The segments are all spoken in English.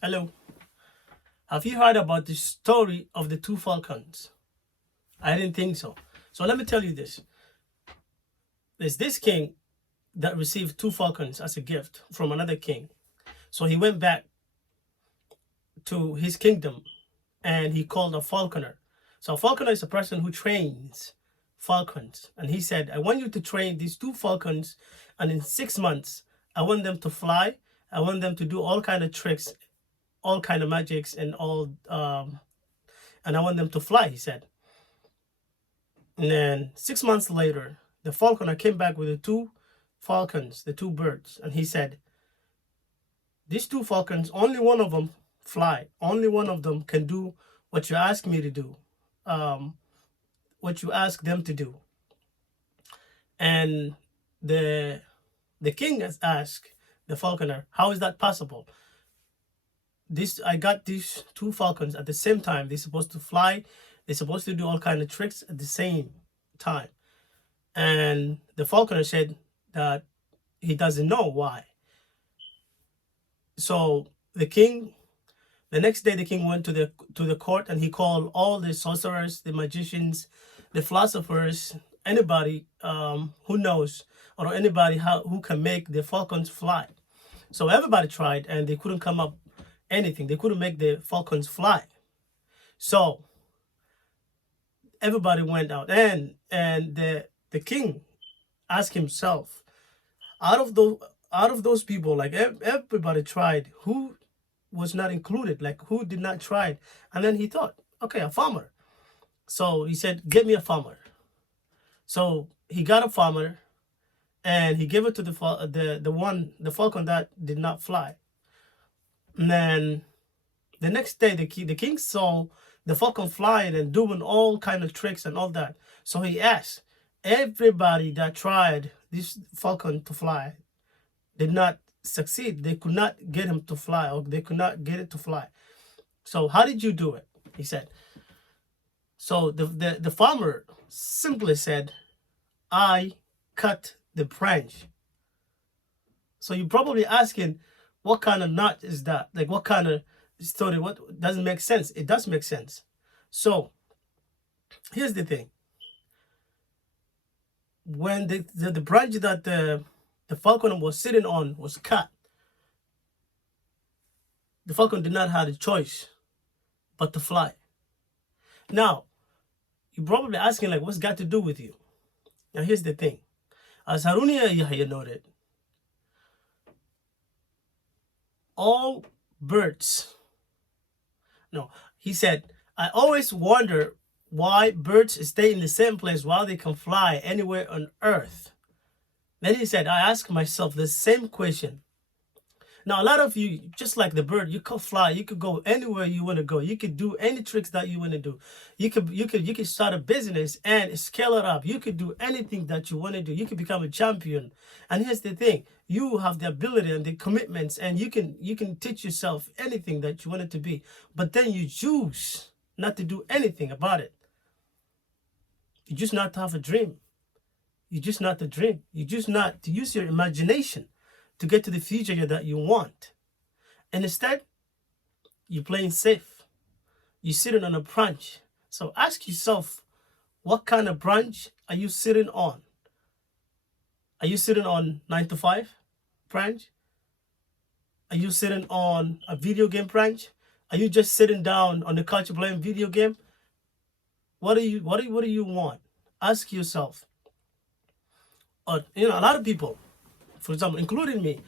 Hello. Have you heard about the story of the two falcons? I didn't think so. So let me tell you this. There's this king that received two falcons as a gift from another king. So he went back to his kingdom and he called a falconer. So a falconer is a person who trains falcons. And he said, I want you to train these two falcons, and in 6 months, I want them to fly. I want them to do all kind of tricks, all kind of magics, and I want them to fly, he said. And then 6 months later, the falconer came back with the two falcons, the two birds, and he said, these two falcons, only one of them fly. Only one of them can do what you ask me to do, um, what you ask them to do. And the the king has asked the falconer, how is that possible? I got these two falcons at the same time. They're supposed to fly. They're supposed to do all kind of tricks at the same time. And the falconer said that he doesn't know why. So the next day, the king went to the court and he called all the sorcerers, the magicians, the philosophers, anybody who knows, or anybody who can make the falcons fly. So everybody tried and they couldn't come up anything. They couldn't make the falcons fly. So everybody went out, and the king asked himself, out of those people, like everybody tried, who was not included, like who did not try it? And then he thought, okay, a farmer. So he said, get me a farmer. So he got a farmer and he gave it to the falcon that did not fly. And then the next day, the king saw the falcon flying and doing all kind of tricks and all that. So he asked everybody that tried this falcon to fly did not succeed. They could not get him to fly, or they could not get it to fly. So how did you do it? He said. So the farmer simply said, I cut the branch. So you're probably asking, what kind of nut is that? Like, what kind of story? What doesn't make sense? It does make sense. So here's the thing. When the branch that the falcon was sitting on was cut, the falcon did not have a choice but to fly. Now, you're probably asking, like, what's got to do with you? Now, here's the thing. As Harunia Yahya noted, all birds, no, he said, I always wonder why birds stay in the same place while they can fly anywhere on earth. Then he said, I ask myself the same question. Now, a lot of you, just like the bird, you could fly. You could go anywhere you want to go. You could do any tricks that you want to do. You could start a business and scale it up. You could do anything that you want to do. You could become a champion. And here's the thing: you have the ability and the commitments, and you can teach yourself anything that you want it to be. But then you choose not to do anything about it. You just not to have a dream. You just not to dream. You just not to use your imagination to get to the future that you want. And instead, you're playing safe. You're sitting on a branch. So ask yourself, what kind of branch are you sitting on? Are you sitting on 9 to 5 branch? Are you sitting on a video game branch? Are you just sitting down on the couch playing video game? What do you want? Ask yourself. Or a lot of people, for example, including me,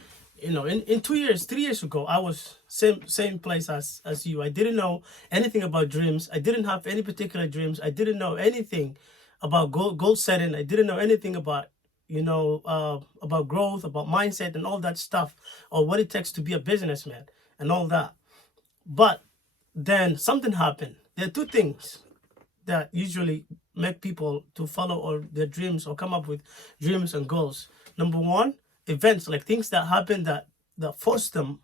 in 2 years, 3 years ago, I was same place as you. I didn't know anything about dreams. I didn't have any particular dreams. I didn't know anything about goal setting. I didn't know anything about about growth, about mindset, and all that stuff, or what it takes to be a businessman and all that. But then something happened. There are two things that usually make people to follow or their dreams or come up with dreams and goals. Number one, events, like things that happen that force them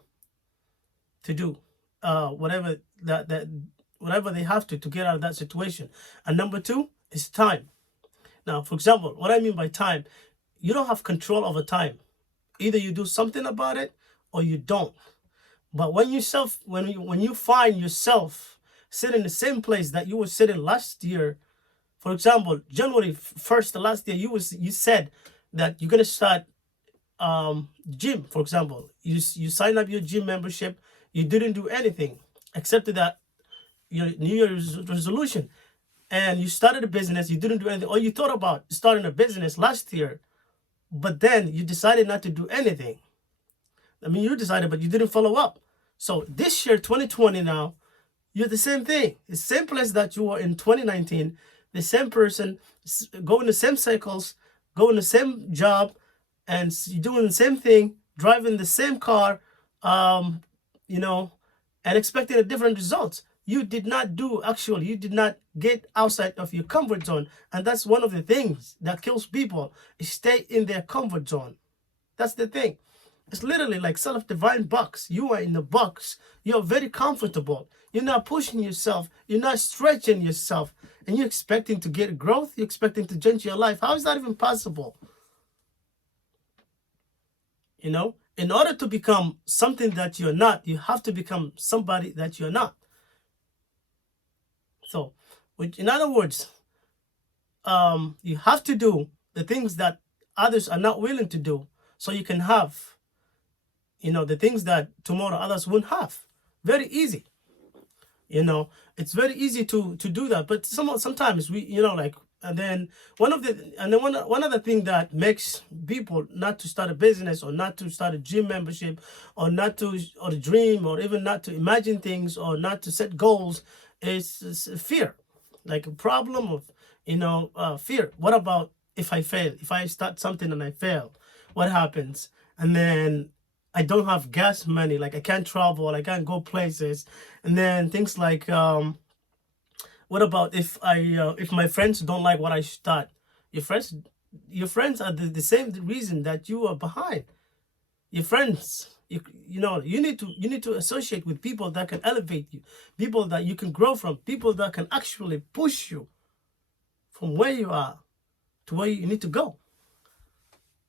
to do whatever whatever they have to get out of that situation. And number two is time. Now, for example, what I mean by time, you don't have control over time. Either you do something about it or you don't. But when you find yourself sitting in the same place that you were sitting last year, for example, January 1st last year, you said that you're gonna start gym, for example. You sign up your gym membership, you didn't do anything except that your New Year's resolution, and you started a business, you didn't do anything, or you thought about starting a business last year, but then you decided not to do anything. I mean, you decided, but you didn't follow up. So this year, 2020 now, you're the same thing. The same place that you were in 2019, the same person, going the same cycles, going the same job, and doing the same thing, driving the same car, um, you know, and expecting a different results. You did not do, actually, you did not get outside of your comfort zone. And that's one of the things that kills people, is stay in their comfort zone. That's the thing. It's literally like self-defined box. You are in the box. You're very comfortable. You're not pushing yourself. You're not stretching yourself. And you're expecting to get growth. You're expecting to change your life. How is that even possible? You know, in order to become something that you're not, you have to become somebody that you're not. So, in other words, you have to do the things that others are not willing to do, so you can have, the things that tomorrow others won't have. Very easy. It's very easy to do that. But sometimes we, like, and then one other thing that makes people not to start a business, or not to start a gym membership, or not to, or to dream, or even not to imagine things, or not to set goals, is fear. Like a problem of, fear. What about if I fail? If I start something and I fail, what happens? And then I don't have gas money, like I can't travel, I can't go places. And then things like, what about if my friends don't like what I start? Your friends are the same reason that you are behind. Your friends, you need to associate with people that can elevate you, people that you can grow from, people that can actually push you from where you are to where you need to go.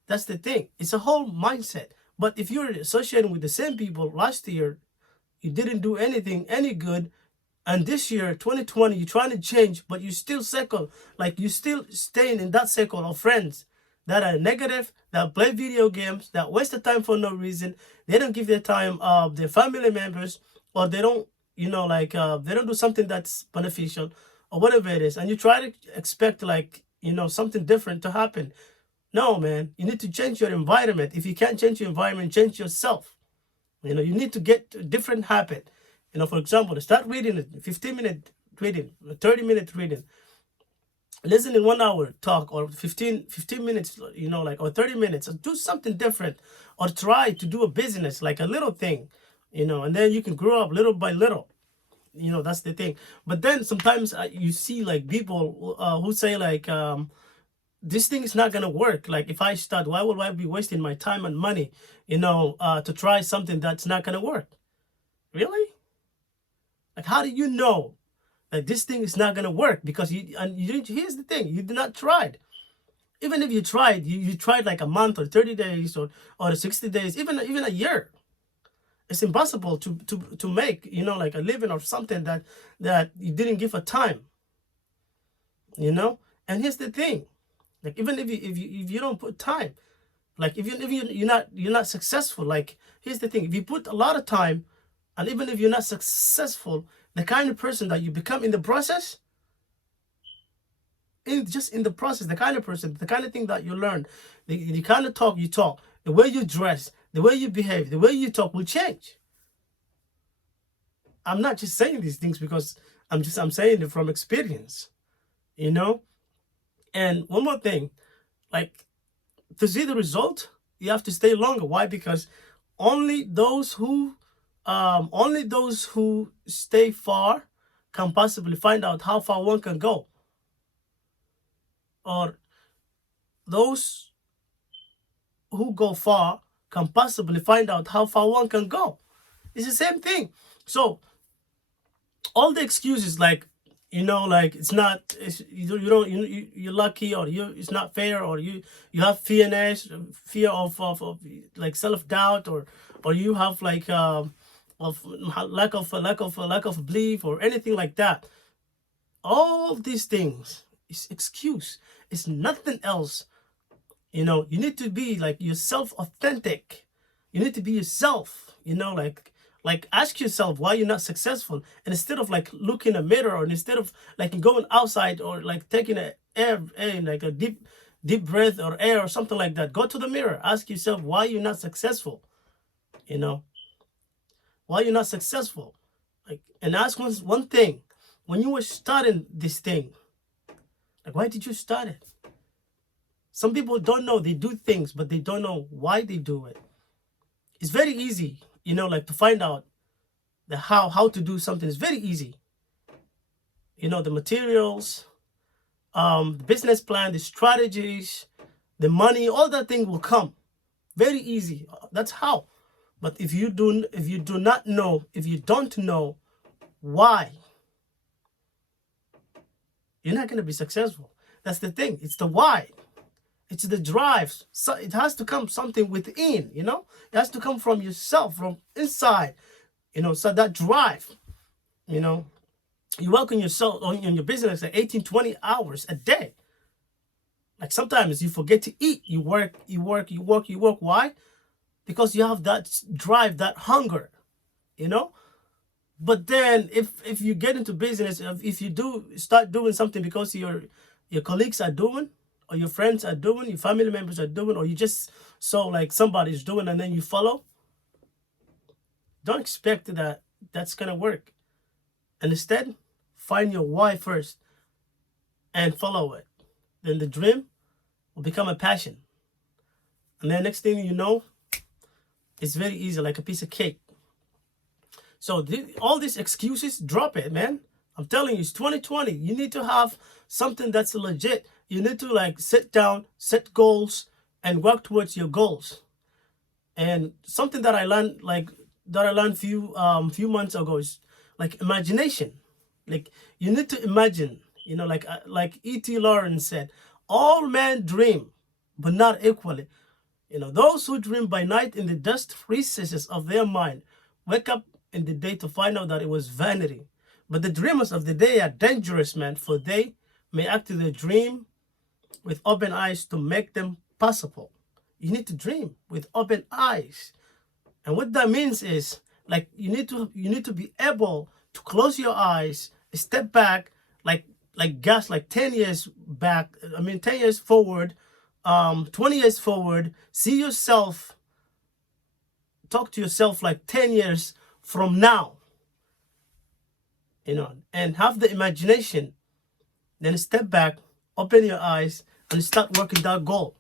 That's the thing. It's a whole mindset. But if you're associating with the same people last year, you didn't do anything any good, and this year, 2020, you're trying to change, but you still circle, like you still staying in that circle of friends that are negative, that play video games, that waste the time for no reason. They don't give their time their family members, or they don't, they don't do something that's beneficial, or whatever it is. And you try to expect, like, something different to happen. No, man, you need to change your environment. If you can't change your environment, change yourself. You need to get a different habit. For example, start reading it, 15-minute reading, 30-minute reading. Listen in 1 hour talk, or 15 minutes, or 30 minutes. Do something different, or try to do a business, like a little thing, and then you can grow up little by little. That's the thing. But then sometimes you see, like, people who say, like, this thing is not gonna work. Like, if I start, why would I be wasting my time and money, to try something that's not gonna work? Really? Like, how do you know that this thing is not gonna work? Because you didn't. Here's the thing: you did not try. Even if you tried, you tried like a month, or 30 days, or 60 days, even a year. It's impossible to make, like, a living or something that you didn't give a time. And here's the thing: like, even if you don't put time, like, if you're not successful. Like, here's the thing: if you put a lot of time, and even if you're not successful, the kind of person that you become in the process, in the process, the kind of person, the kind of thing that you learn, the kind of talk you talk, the way you dress, the way you behave, the way you talk will change. I'm not just saying these things because I'm saying it from experience, And one more thing, like, to see the result, you have to stay longer. Why? Because only those who stay far can possibly find out how far one can go. Or those who go far can possibly find out how far one can go. It's the same thing. So all the excuses, like, like, it's not, you're lucky, or it's not fair, or you have fear of like self-doubt, or you have, like, lack of belief or anything like that. All these things is excuse. It's nothing else. You need to be like yourself, authentic. You need to be yourself. Like ask yourself why you're not successful, and instead of like looking in a mirror, or instead of like going outside, or like taking a air like a deep breath or air or something like that, go to the mirror, ask yourself why you're not successful. You know why you're not successful. Like, and ask one thing: when you were starting this thing, like, why did you start it? Some people don't know, they do things but they don't know why they do it. It's very easy, like to find out the how to do something. Is very easy. The materials, the business plan, the strategies, the money, all that thing will come very easy. That's how. But if you don't know why, you're not going to be successful. That's the thing. It's the why. It's the drive. So it has to come something within. It has to come from yourself, from inside. So that drive, you work on yourself, on your business, like 18, 20 hours a day. Like sometimes you forget to eat. You work. Why? Because you have that drive, that hunger, But then if you get into business, if you do start doing something because your colleagues are doing, or your friends are doing, your family members are doing, or you just saw like somebody's doing and then you follow, don't expect that's gonna work. And instead, find your why first and follow it. Then the dream will become a passion. And then next thing you know, it's very easy, like a piece of cake. So all these excuses, drop it, man. I'm telling you, it's 2020. You need to have something that's legit. You need to like sit down, set goals, and work towards your goals. And something that I learned few months ago is like imagination. Like you need to imagine. Like E.T. Lawrence said, all men dream, but not equally. Those who dream by night in the dust recesses of their mind wake up in the day to find out that it was vanity. But the dreamers of the day are dangerous, man, for they may act to their dream with open eyes to make them possible. You need to dream with open eyes. And what that means is like you need to be able to close your eyes, step back, like gas, like 10 years back, 10 years forward, 20 years forward, see yourself, talk to yourself like 10 years from now, and have the imagination, then step back, open your eyes, and start working that goal.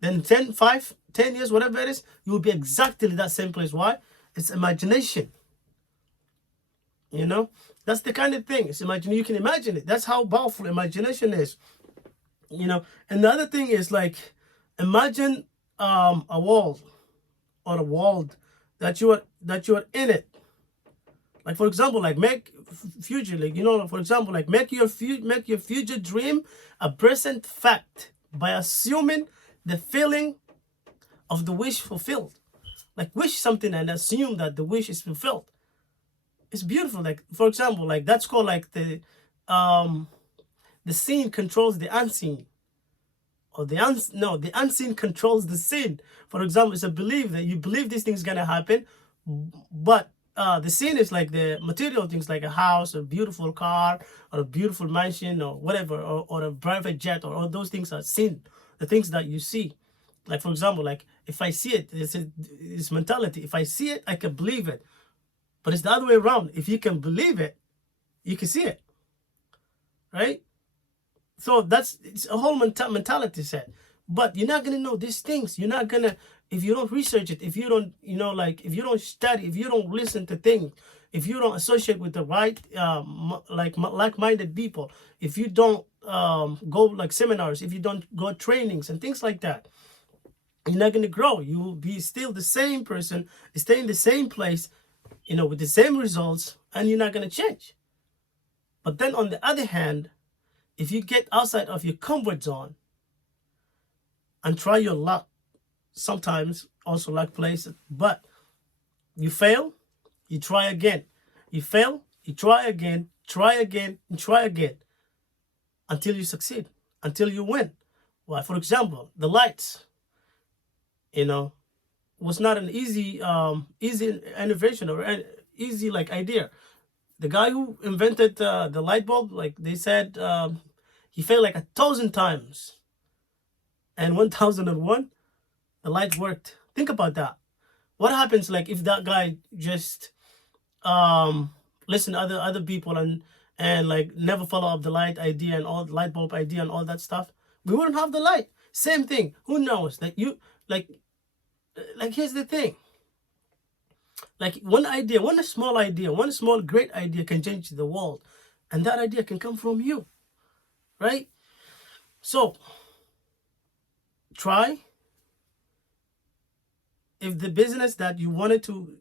Then 10 years, whatever it is, you will be exactly that same place. Why? It's imagination. That's the kind of thing. It's you can imagine it. That's how powerful imagination is. And the other thing is like, imagine a wall or a world that you are in it. Like for example, like make future, like for example, like make your future dream a present fact by assuming the feeling of the wish fulfilled. Like wish something and assume that the wish is fulfilled. It's beautiful. Like for example, like that's called like the seen controls the unseen. Or the unseen controls the seen. For example, it's a belief that you believe this thing's gonna happen, but the seen is like the material things, like a house, a beautiful car, or a beautiful mansion, or whatever, or a private jet, or all those things are seen. The things that you see. Like for example, like if I see it, it's mentality. If I see it, I can believe it. But it's the other way around. If you can believe it, you can see it, right? So it's a whole mentality set. But you're not gonna know these things. You're not gonna, if you don't research it, if you don't, if you don't study, if you don't listen to things, if you don't associate with the right, like-minded people, if you don't go like seminars, if you don't go trainings and things like that, you're not gonna grow. You will be still the same person, stay in the same place, with the same results, and you're not gonna change. But then on the other hand, if you get outside of your comfort zone and try your luck, sometimes also luck plays, but You fail, you try again. You fail, you try again, and try again until you succeed, until you win. Well, for example, the lights, you know, was not an easy innovation or an easy like idea. The guy who invented the light bulb, like they said, he failed like 1,000 times, and 1,001, the light worked. Think about that. What happens like if that guy just listen to other people and like never follow up the light idea and all the light bulb idea and all that stuff? We wouldn't have the light. Same thing. Who knows that you like here's the thing. Like one idea, one small idea, one small great idea can change the world, and that idea can come from you, right? So try. If the business that you wanted to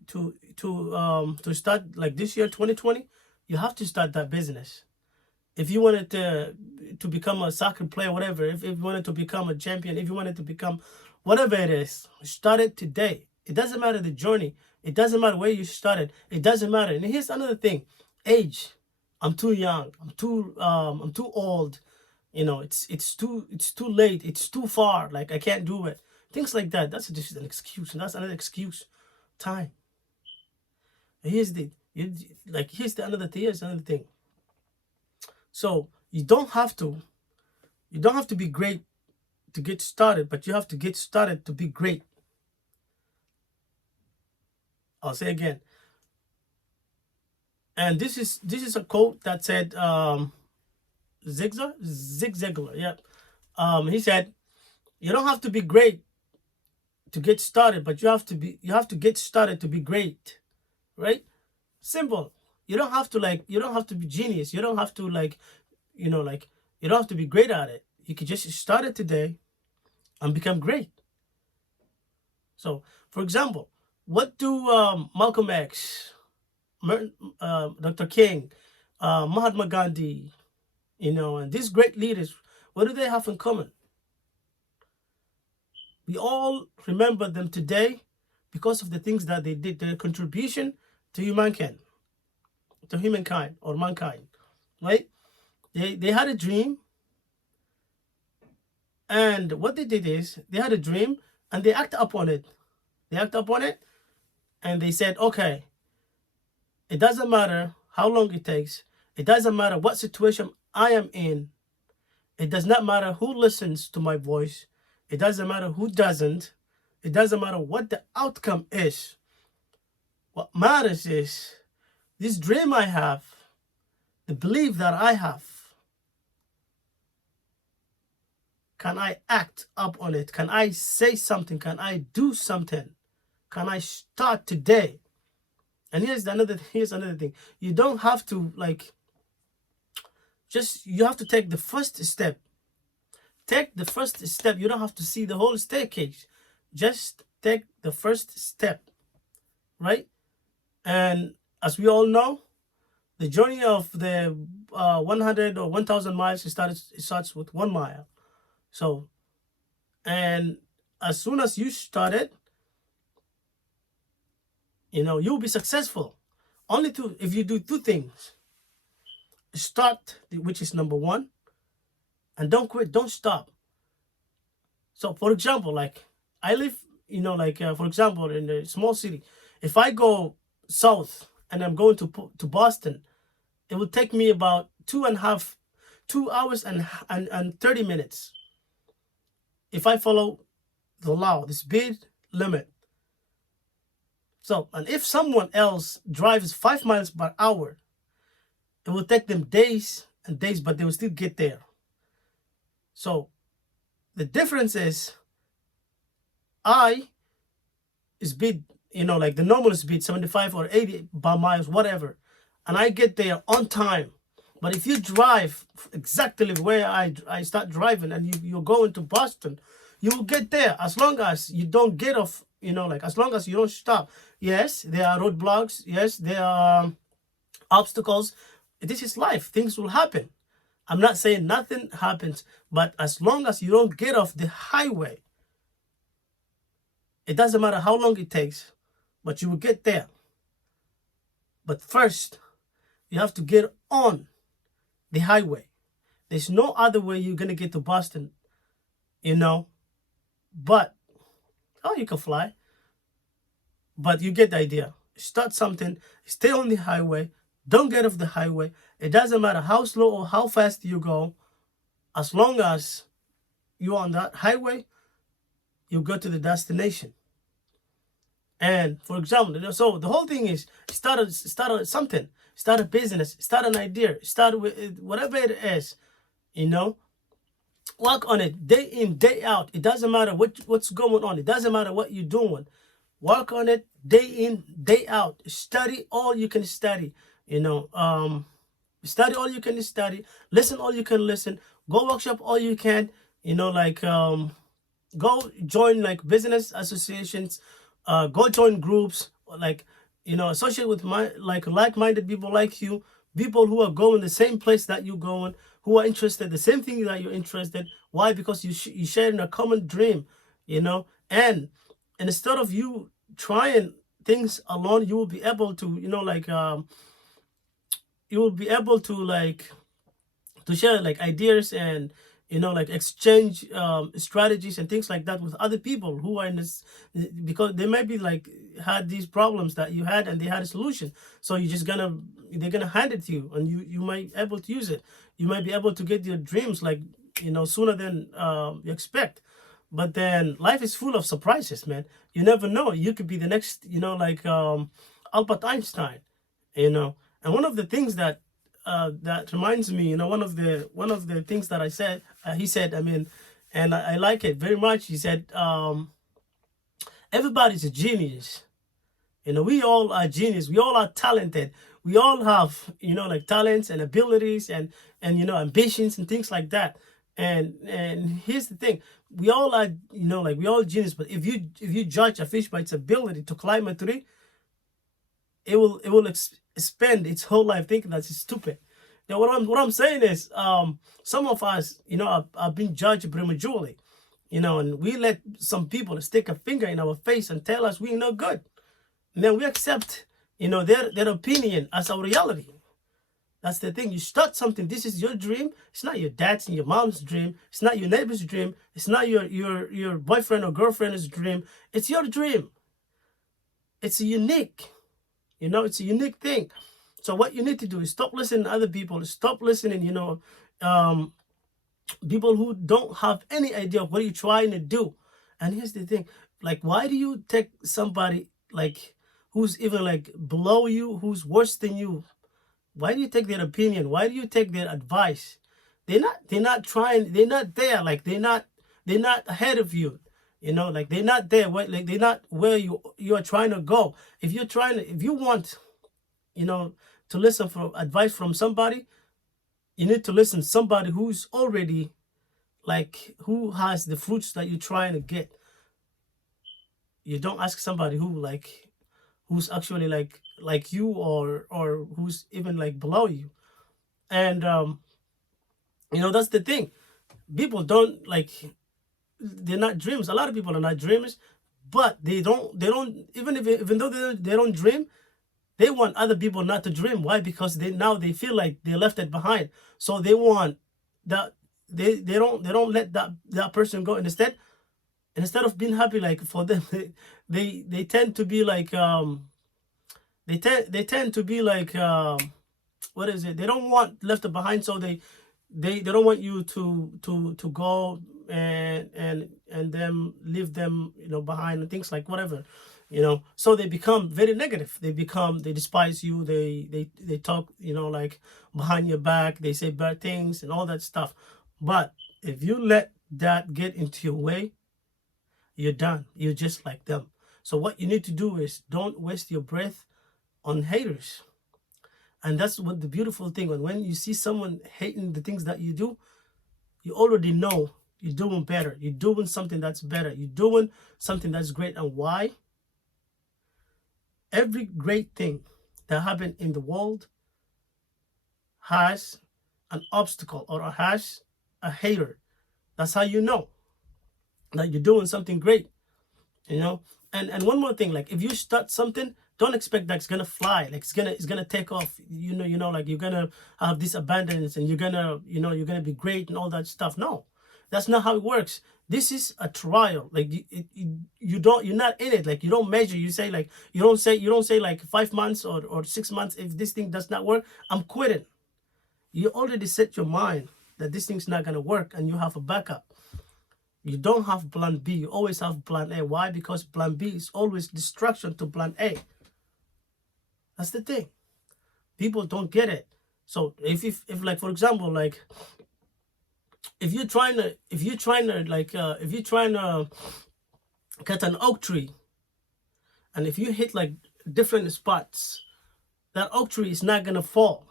start like this year 2020, you have to start that business. If you wanted to become a soccer player, whatever, if you wanted to become a champion, if you wanted to become whatever it is, start it today. It doesn't matter the journey. It doesn't matter where you started. It doesn't matter. And here's another thing: age. I'm too young. I'm too old. You know, it's too late. It's too far. Like I can't do it. Things like that. That's just an excuse, and that's another excuse. Time. And here's the here's another thing. So you don't have to be great to get started, but you have to get started to be great. I'll say again. And this is a quote that said Zig Ziglar, yeah. He said, "You don't have to be great to get started, but you have to get started to be great." Right? Simple. You don't have to be genius. You don't have to you don't have to be great at it. You can just start it today and become great. So, for example, what do Malcolm X, Dr. King, Mahatma Gandhi, and these great leaders, what do they have in common? We all remember them today because of the things that they did, their contribution to humankind, or mankind, right? They had a dream, and what they did is they had a dream and they acted upon it. They acted upon it, and they said, okay, it doesn't matter how long it takes. It doesn't matter what situation I am in. It does not matter who listens to my voice. It doesn't matter who doesn't. It doesn't matter what the outcome is. What matters is this dream I have, the belief that I have. Can I act up on it? Can I say something? Can I do something? Can I start today? And here's another thing. You don't have to you have to take the first step. Take the first step. You don't have to see the whole staircase. Just take the first step, right? And as we all know, the journey of the 100 or 1,000 miles, it starts with 1 mile. So, and as soon as you started, you'll be successful. If you do 2 things. Start, which is number 1, and don't quit, don't stop. So, for example, like I live, for example, in a small city. If I go south and I'm going to Boston, it will take me about 2 hours and 30 minutes. If I follow the law, the speed limit. So, and if someone else drives 5 miles per hour, it will take them days and days, but they will still get there. So, the difference is speed, like the normal speed, 75 or 80 by miles, whatever, and I get there on time. But if you drive exactly where I start driving and you're going to Boston, you will get there as long as you don't get off, as long as you don't stop. Yes, there are roadblocks. Yes, there are obstacles. This is life. Things will happen. I'm not saying nothing happens, but as long as you don't get off the highway, it doesn't matter how long it takes. but you will get there. But first, you have to get on the highway. There's no other way you're gonna get to Boston, you know. But oh, you can fly. But you get the idea. Start something. Stay on the highway. Don't get off the highway. It doesn't matter how slow or how fast you go. As long as you're on that highway, you go to the destination. And for example, so the whole thing is start something, start a business, start an idea, start with whatever it is, you know, work on it day in, day out. It doesn't matter what's going on. It doesn't matter what you're doing. Work on it day in, day out. Study all you can study, you know. Study all you can study, listen all you can listen, go workshop all you can, you know, like go join like business associations, go join groups, like, you know, associate with like-minded people like you, people who are going the same place that you're going, who are interested the same thing that you're interested. Why? Because you share in a common dream, you know. And instead of you trying things alone, you will be able to, you know, like you will be able to like to share like ideas and, you know, like exchange strategies and things like that with other people who are in this, because they might be like had these problems that you had and they had a solution. So you're just gonna, they're gonna hand it to you and you might be able to use it. You might be able to get your dreams like, you know, sooner than you expect. But then life is full of surprises, man. You never know, you could be the next, you know, like Albert Einstein, you know. And one of the things that that reminds me, you know, one of the things that I said, he said, I mean, and I like it very much. He said, everybody's a genius. You know, we all are genius. We all are talented. We all have, you know, like talents and abilities and you know, ambitions and things like that. And here's the thing: we all are, you know, like we all genius. But if you judge a fish by its ability to climb a tree, it will spend its whole life thinking that it's stupid. Now, what I'm saying is, some of us, you know, are being judged prematurely, you know, and we let some people stick a finger in our face and tell us we're not good. And then we accept, you know, their opinion as our reality. That's the thing. You start something. This is your dream. It's not your dad's and your mom's dream. It's not your neighbor's dream. It's not your boyfriend or girlfriend's dream. It's your dream. It's unique. You know, it's a unique thing. So what you need to do is stop listening to other people. Stop listening, you know, people who don't have any idea of what you're trying to do. And here's the thing: like, why do you take somebody like who's even like below you, who's worse than you? Why do you take their opinion? Why do you take their advice? They're not trying. They're not there. Like they're not ahead of you. You know, like they're not there. Like they're not where you are trying to go. If you want, you know, to listen for advice from somebody, you need to listen to somebody who's already like who has the fruits that you're trying to get. You don't ask somebody who's actually like you or who's even like below you. And you know, that's the thing. People don't like, they're not dreamers. A lot of people are not dreamers, but they don't even though they don't dream, they want other people not to dream. Why? Because they feel like they left it behind. So they want that they don't let that person go. Instead of being happy like for them, they tend to be like they tend to be like what is it? They don't want left behind, so they don't want you to go and them leave them, you know, behind and things like whatever, you know. So they become very negative. They despise you. They talk, you know, like behind your back. They say bad things and all that stuff. But if you let that get into your way, you're done. You're just like them. So what you need to do is don't waste your breath on haters. And that's what the beautiful thing. When you see someone hating the things that you do, you already know you're doing better. You're doing something that's better. You're doing something that's great. And why? Every great thing that happened in the world has an obstacle or has a hater. That's how you know that you're doing something great. you know. And one more thing, like if you start something, don't expect that it's gonna fly, like it's gonna take off, like you're gonna have this abundance and you're gonna, you're gonna be great and all that stuff. No, that's not how it works. This is a trial. Like you're not in it. Like you don't measure. You say like you don't say like 5 months or 6 months. If this thing does not work, I'm quitting. You already set your mind that this thing's not gonna work, and you have a backup. You don't have plan B. You always have plan A. Why? Because plan B is always distraction to plan A. That's the thing. People don't get it. So if like, for example, like if you're trying to cut an oak tree, and if you hit like different spots, that oak tree is not gonna fall.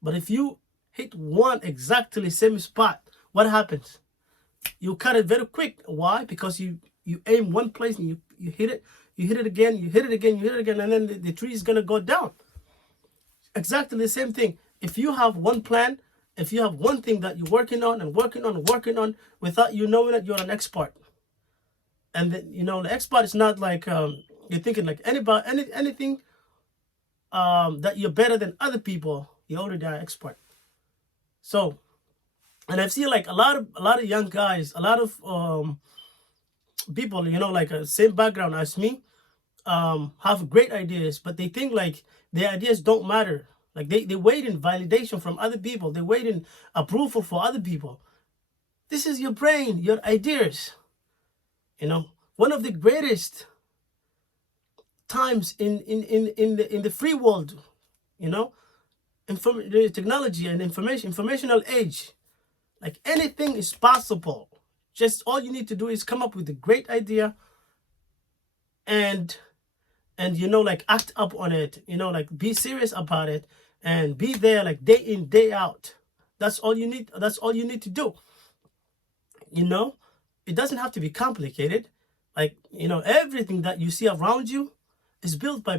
But if you hit one exactly same spot, what happens? You cut it very quick. Why? Because you aim one place and you hit it, you hit it again, you hit it again, you hit it again, and then the tree is gonna go down. Exactly the same thing. If you have one plan, if you have one thing that you're working on and working on and working on, without you knowing it, you're an expert. And then, the expert is not like you're thinking like anything that you're better than other people. You already are an expert. So, and I've seen like a lot of young guys, a lot of people, like same background as me, have great ideas, but they think like their ideas don't matter. Like they wait in validation from other people. They wait in approval for other people. This is your brain, your ideas. One of the greatest times in the free world, the technology and informational age. Like anything is possible. Just all you need to do is come up with a great idea and like act up on it, like be serious about it and be there like day in, day out. That's all you need. That's all you need to do. It doesn't have to be complicated. Like, everything that you see around you is built by